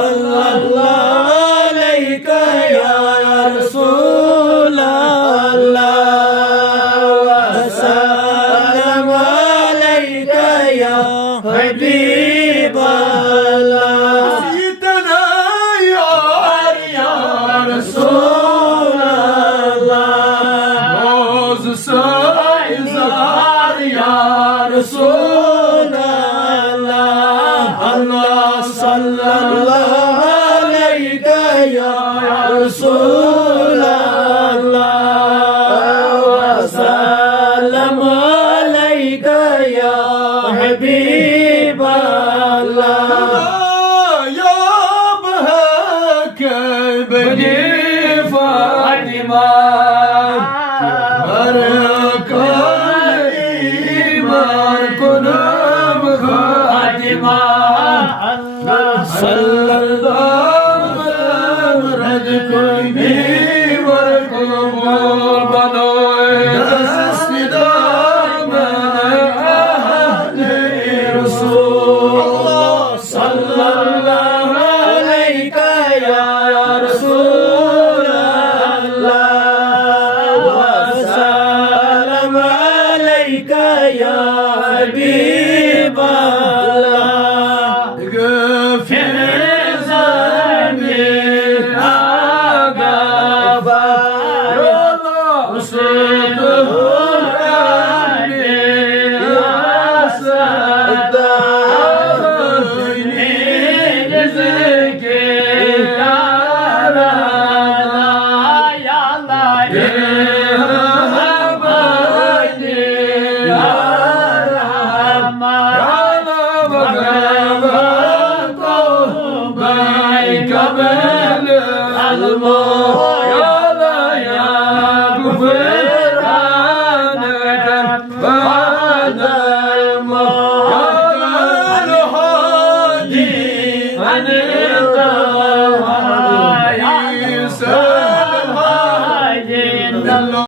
Allah الله عليك يا رسول الله وسلم عليك يا حبيب الله يا بهاك بني فاطمة بركة الإيمان كنم خاتمة صلى الله رد كوني وركم بنوي استدام أهل رسول الله صلى الله عليك يا رسول الله وسلم عليك يا حبيب الله غفر ذنبي أغفر وصدق عني يا صدقني رزقي يا رب يا الله يا ربي يا رحمن يا رب قبل الموت يا لا يا غفرانك بعد الموت يا الهادي